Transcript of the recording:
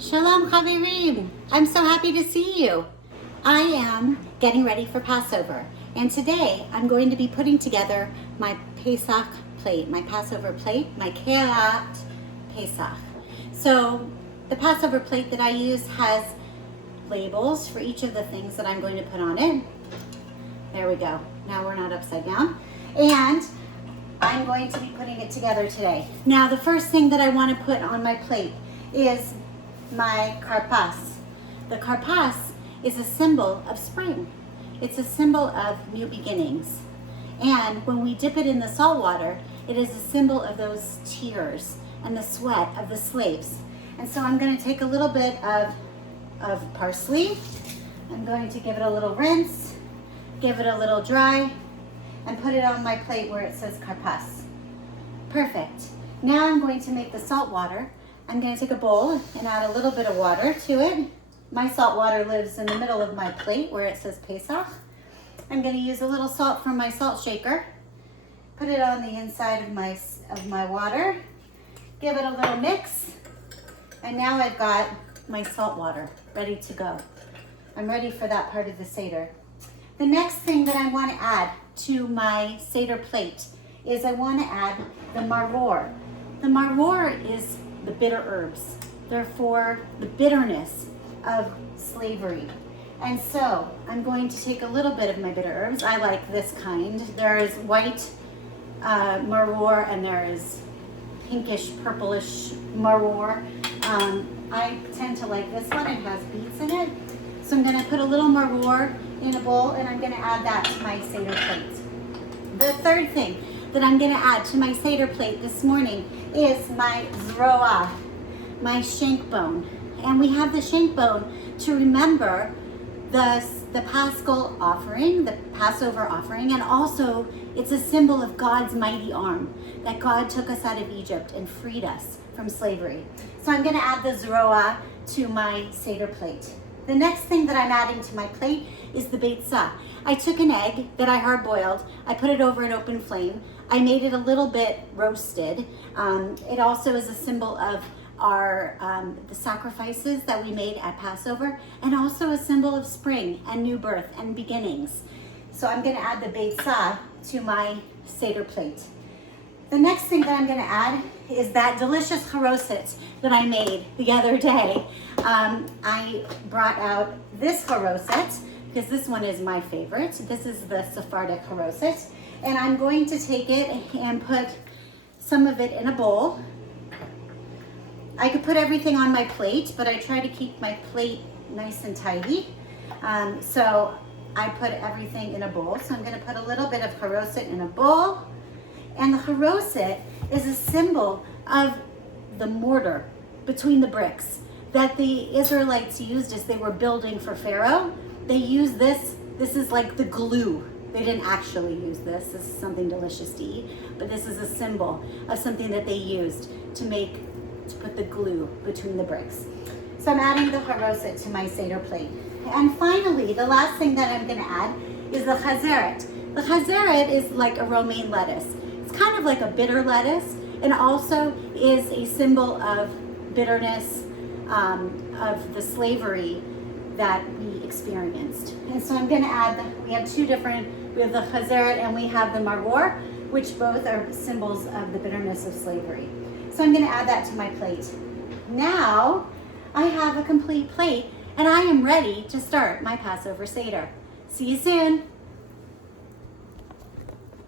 Shalom Chavirim. I'm so happy to see you. I am getting ready for Passover, and today I'm going to be putting together my Pesach plate, my Passover plate, my Kerat Pesach. So the Passover plate that I use has labels for each of the things that I'm going to put on it. There we go. Now we're not upside down. And I'm going to be putting it together today. Now the first thing that I want to put on my plate is my karpas. The karpas is a symbol of spring. It's a symbol of new beginnings. And when we dip it in the salt water, it is a symbol of those tears and the sweat of the slaves. And so I'm going to take a little bit of parsley. I'm going to give it a little rinse, give it a little dry, and put it on my plate where it says karpas. Perfect. Now I'm going to make the salt water. I'm going to take a bowl and add a little bit of water to it. My salt water lives in the middle of my plate where it says Pesach. I'm going to use a little salt from my salt shaker. Put it on the inside of my water. Give it a little mix. And now I've got my salt water ready to go. I'm ready for that part of the Seder. The next thing that I want to add to my Seder plate is I want to add the maror. The maror is the bitter herbs. Therefore, the bitterness of slavery. And so I'm going to take a little bit of my bitter herbs. I like this kind. There is white maror and there is pinkish, purplish maror. I tend to like this one. It has beets in it. So I'm going to put a little maror in a bowl and I'm going to add that to my Seder plate. The third thing that I'm going to add to my Seder plate this morning is my zroa, my shank bone. And we have the shank bone to remember the Paschal offering, the Passover offering, and also it's a symbol of God's mighty arm, that God took us out of Egypt and freed us from slavery. So I'm going to add the zroa to my Seder plate. The next thing that I'm adding to my plate is the beitzah. I took an egg that I hard boiled. I put it over an open flame. I made it a little bit roasted. It also is a symbol of the sacrifices that we made at Passover, and also a symbol of spring and new birth and beginnings. So I'm going to add the beitzah to my Seder plate. The next thing that I'm going to add is that delicious charoset that I made the other day. I brought out this charoset because this one is my favorite. This is the Sephardic charoset. And I'm going to take it and put some of it in a bowl. I could put everything on my plate, but I try to keep my plate nice and tidy. So I put everything in a bowl. So I'm going to put a little bit of charoset in a bowl. And the charoset is a symbol of the mortar between the bricks that the Israelites used as they were building for Pharaoh. They used this. This is like the glue. They didn't actually use this. This is something delicious to eat, but this is a symbol of something that they used to put the glue between the bricks. So I'm adding the charoset to my Seder plate. And finally, the last thing that I'm going to add is the chazeret. The chazeret is like a romaine lettuce. It's kind of like a bitter lettuce, and also is a symbol of bitterness of the slavery that we experienced. And so I'm going to add, we have the chazeret and we have the maror, which both are symbols of the bitterness of slavery. So I'm going to add that to my plate. Now I have a complete plate and I am ready to start my Passover Seder. See you soon.